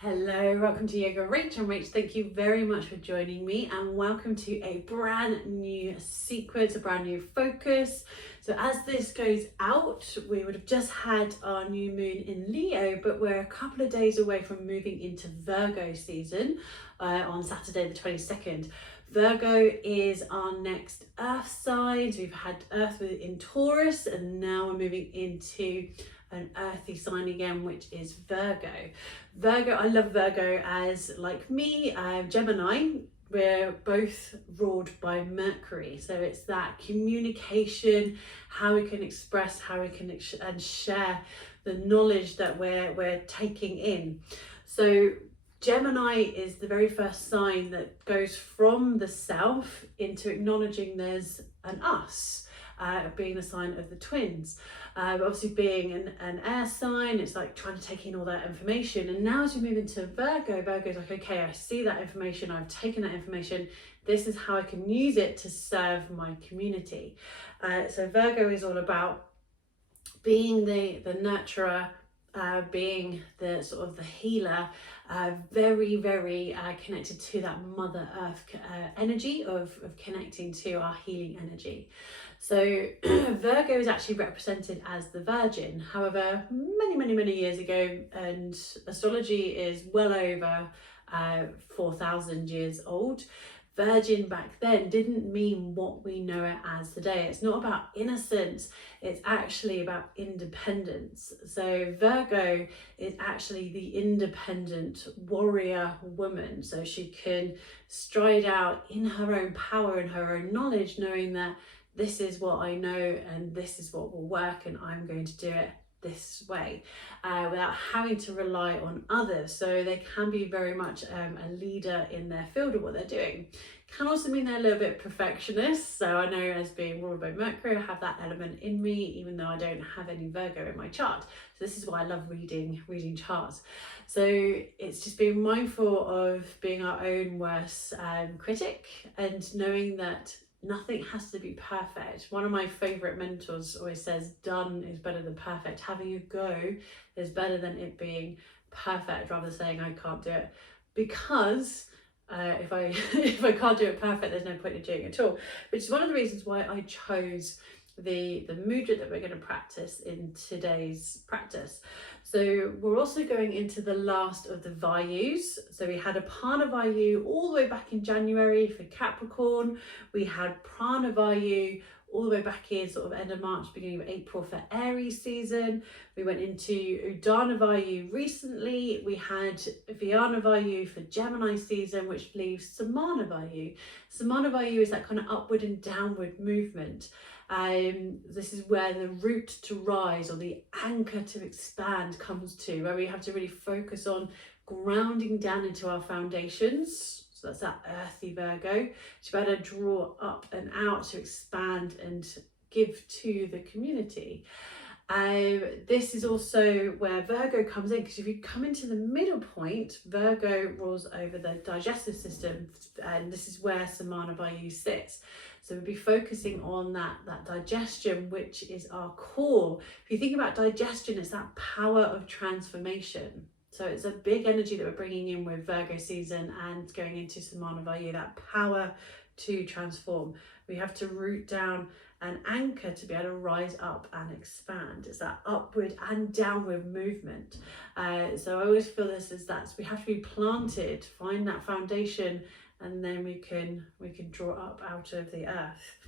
Hello, welcome to Yoga Rach. I'm Rach. Thank you very much for joining me and welcome to a brand new sequence, a brand new focus. So as this goes out, we would have just had our new moon in Leo, but we're a couple of days away from moving into Virgo season on Saturday the 22nd. Virgo is our next earth sign. So we've had earth in Taurus and now we're moving into an earthy sign again, which is Virgo. I love Virgo as, like me, Gemini. We're both ruled by Mercury, so it's that communication, how we can express, how we can and share the knowledge that we're taking in. So Gemini is the very first sign that goes from the self into acknowledging there's an us. Being the sign of the twins, obviously being an air sign, it's like trying to take in all that information. And now as we move into Virgo is like, okay, I see that information, I've taken that information, this is how I can use it to serve my community. So Virgo is all about being the nurturer, being the sort of the healer, very connected to that Mother Earth energy of connecting to our healing energy. So Virgo is actually represented as the Virgin. However, many years ago, and astrology is well over 4,000 years old, Virgin back then didn't mean what we know it as today. It's not about innocence, it's actually about independence. So Virgo is actually the independent warrior woman. So she can stride out in her own power and her own knowledge, knowing that this is what I know and this is what will work and I'm going to do it this way, without having to rely on others. So they can be very much a leader in their field of what they're doing. Can also mean they're a little bit perfectionist. So I know, as being ruled by Mercury, I have that element in me, even though I don't have any Virgo in my chart. So this is why I love reading charts. So it's just being mindful of being our own worst critic and knowing that nothing has to be perfect. One of my favorite mentors always says, done is better than perfect. Having a go is better than it being perfect, rather than saying I can't do it. Because if I can't do it perfect, there's no point in doing it at all. Which is one of the reasons why I chose the mudra that we're going to practice in today's practice. So we're also going into the last of the Vayus. So we had a Prana Vayu all the way back in January for Capricorn. We had Prana Vayu all the way back in sort of end of March, beginning of April for Aries season. We went into Udana Vayu recently. We had Vyana Vayu for Gemini season, which leaves Samana Vayu. Samana Vayu is that kind of upward and downward movement. This is where the root to rise or the anchor to expand comes to, where we have to really focus on grounding down into our foundations. So that's that earthy Virgo, to be able to draw up and out, to expand and give to the community. This is also where Virgo comes in, because if you come into the middle point, Virgo rules over the digestive system, and this is where Samana Vayu sits. So we'll be focusing on that digestion, which is our core. If you think about digestion, it's that power of transformation. So it's a big energy that we're bringing in with Virgo season and going into Samana Vayu, that power to transform. We have to root down and anchor to be able to rise up and expand. It's that upward and downward movement. So I always feel this is that we have to be planted, find that foundation, and then we can draw up out of the earth.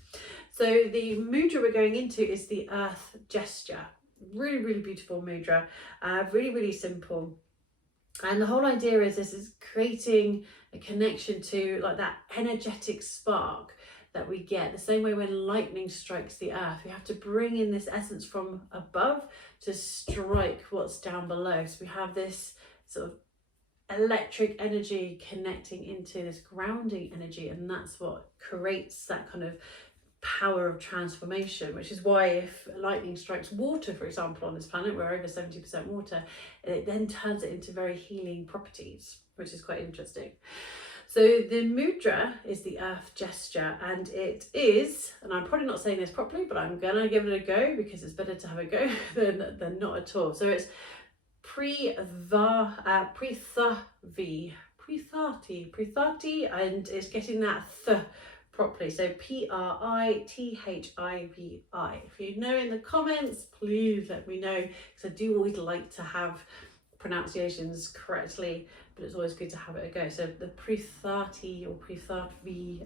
So the mudra we're going into is the earth gesture. Really beautiful mudra, really simple. And the whole idea is this is creating a connection to like that energetic spark that we get, the same way when lightning strikes the earth. We have to bring in this essence from above to strike what's down below. So we have this sort of electric energy connecting into this grounding energy, and that's what creates that kind of power of transformation, which is why if lightning strikes water, for example, on this planet, we're over 70% water, it then turns it into very healing properties, which is quite interesting. So the mudra is the earth gesture, and it is, and I'm probably not saying this properly, but I'm gonna give it a go because it's better to have a go than not at all. So it's Prithivi, and it's getting that th properly. So Prithivi. If you know in the comments, please let me know, because I do always like to have pronunciations correctly, but it's always good to have it a go. So the Prithivi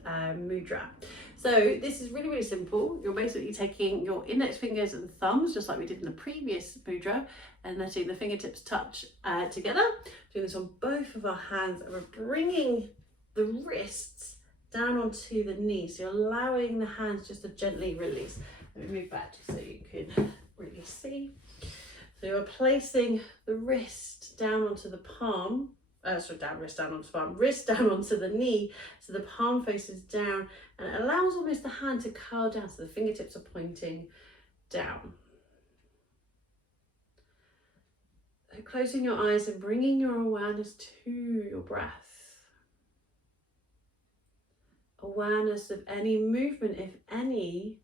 Mudra. So this is really, really simple. You're basically taking your index fingers and thumbs, just like we did in the previous mudra, and letting the fingertips touch together. Doing this on both of our hands, and we're bringing the wrists down onto the knees. So you're allowing the hands just to gently release. Let me move back just so you can really see. So you're placing the wrist down onto the palm, wrist down onto the palm, wrist down onto the knee, so the palm faces down, and it allows almost the hand to curl down, so the fingertips are pointing down. So closing your eyes and bringing your awareness to your breath. Awareness of any movement, if any,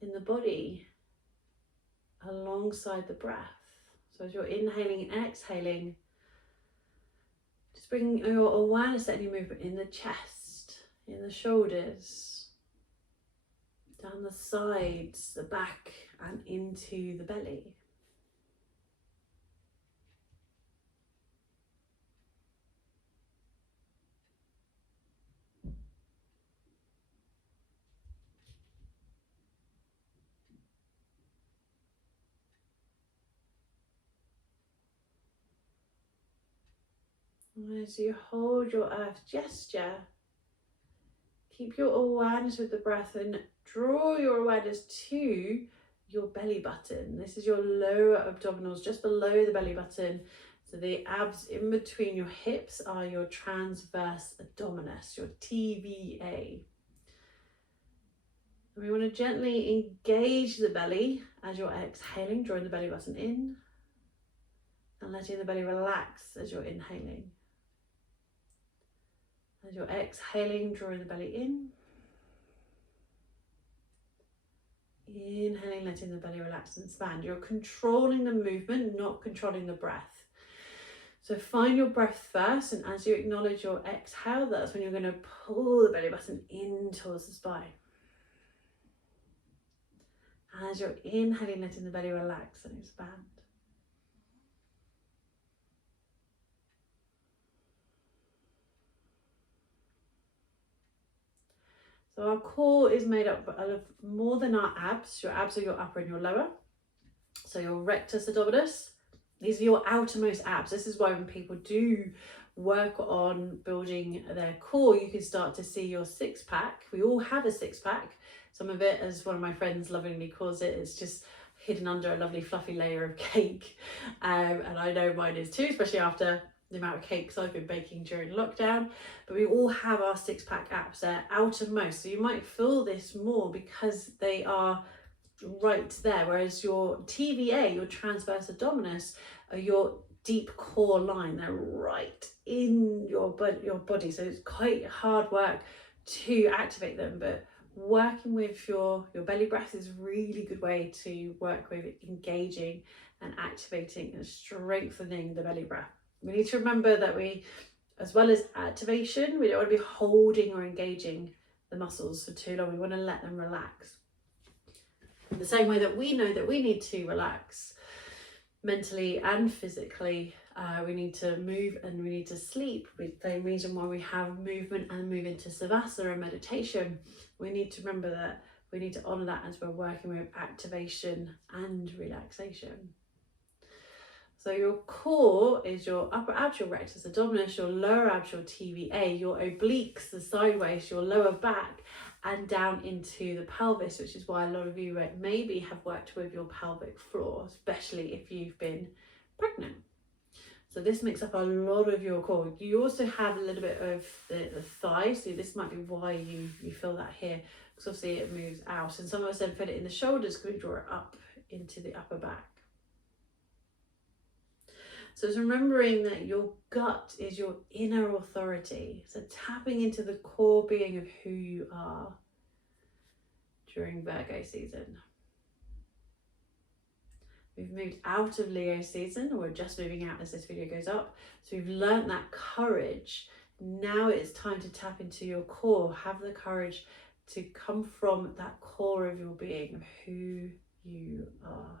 in the body alongside the breath. So as you're inhaling and exhaling, just bringing your awareness to any movement in the chest, in the shoulders, down the sides, the back, and into the belly. As you hold your earth gesture, keep your awareness with the breath and draw your awareness to your belly button. This is your lower abdominals, just below the belly button. So the abs in between your hips are your transverse abdominis, your TVA. And we want to gently engage the belly as you're exhaling, drawing the belly button in, and letting the belly relax as you're inhaling. As you're exhaling, drawing the belly in. Inhaling, letting the belly relax and expand. You're controlling the movement, not controlling the breath. So find your breath first, and as you acknowledge your exhale, that's when you're going to pull the belly button in towards the spine. As you're inhaling, letting the belly relax and expand. So our core is made up of more than our abs. Your abs are your upper and your lower. So your rectus abdominis, these are your outermost abs. This is why when people do work on building their core, you can start to see your six pack. We all have a six pack. Some of it, as one of my friends lovingly calls it, it's just hidden under a lovely fluffy layer of cake. And I know mine is too, especially after the amount of cakes I've been baking during lockdown. But we all have our six pack abs. They're outermost, so you might feel this more because they are right there, whereas your TVA, your transverse abdominis, are your deep core line. They're right in your body, so it's quite hard work to activate them, but working with your belly breath is a really good way to work with engaging and activating and strengthening the belly breath. We need to remember that we, as well as activation, we don't want to be holding or engaging the muscles for too long. We want to let them relax. In the same way that we know that we need to relax mentally and physically, we need to move and we need to sleep. The same reason why we have movement and move into savasana and meditation. We need to remember that we need to honour that as we're working with activation and relaxation. So your core is your upper abs, your rectus abdominis, your lower abs, your TVA, your obliques, the side waist, your lower back, and down into the pelvis, which is why a lot of you maybe have worked with your pelvic floor, especially if you've been pregnant. So this makes up a lot of your core. You also have a little bit of the thighs, so this might be why you feel that here, because obviously it moves out. And some of us then put it in the shoulders because we draw it up into the upper back. So it's remembering that your gut is your inner authority. So tapping into the core being of who you are during Virgo season. We've moved out of Leo season, or we're just moving out as this video goes up. So we've learnt that courage. Now it's time to tap into your core. Have the courage to come from that core of your being, of who you are.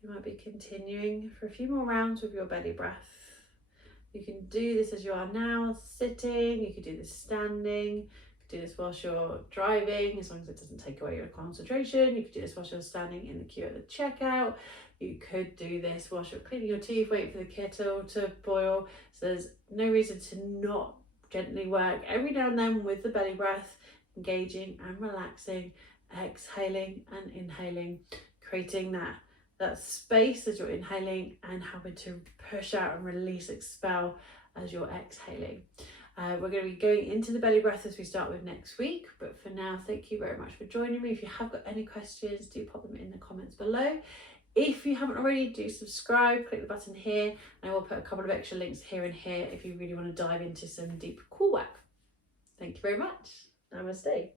You might be continuing for a few more rounds with your belly breath. You can do this as you are now, sitting. You could do this standing. You could do this whilst you're driving, as long as it doesn't take away your concentration. You could do this whilst you're standing in the queue at the checkout. You could do this whilst you're cleaning your teeth, waiting for the kettle to boil. So there's no reason to not gently work every now and then with the belly breath, engaging and relaxing, exhaling and inhaling, creating that space as you're inhaling and having to push out and release, expel as you're exhaling. We're going to be going into the belly breath as we start with next week, but for now, thank you very much for joining me. If you have got any questions, do pop them in the comments below. If you haven't already, do subscribe, click the button here, and I will put a couple of extra links here and here if you really want to dive into some deep core work. Thank you very much. Namaste.